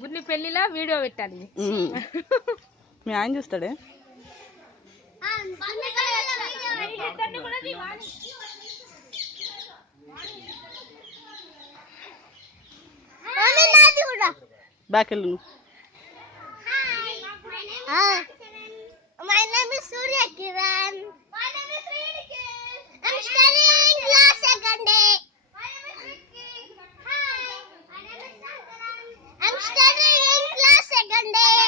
Gunni పెళ్లిలా video పెట్టాలి. మీ ఆయన చూస్తాడే. Back వెళ్ళు. My name is Surya Kiran. My name is Sriniki. I'm studying class second day. My name is Ricky. Hi. My name is Sankaran. I'm studying in class second day.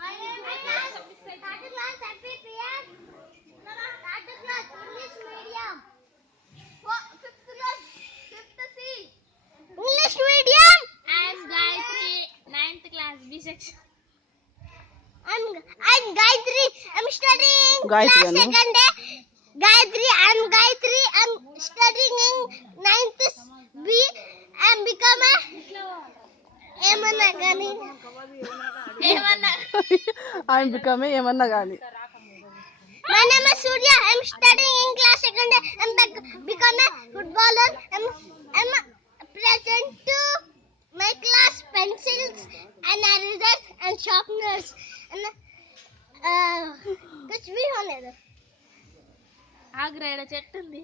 My name is third class FPPS. Third class English medium. Fifth class fifth C. English medium. I'm Gayatri, 9th class B section. I'm Gayatri. I'm studying Gayatri, class second day. Gayatri. I'm studying in 9th B. I'm become a ఏమన్నా కానీ. My name is Surya. I'm studying in class second day. I'm become a footballer. I'm present to my class pencils and erasers and sharpeners and कुछ भी होने दो. ఆగ్రా చెట్టు ఉంది.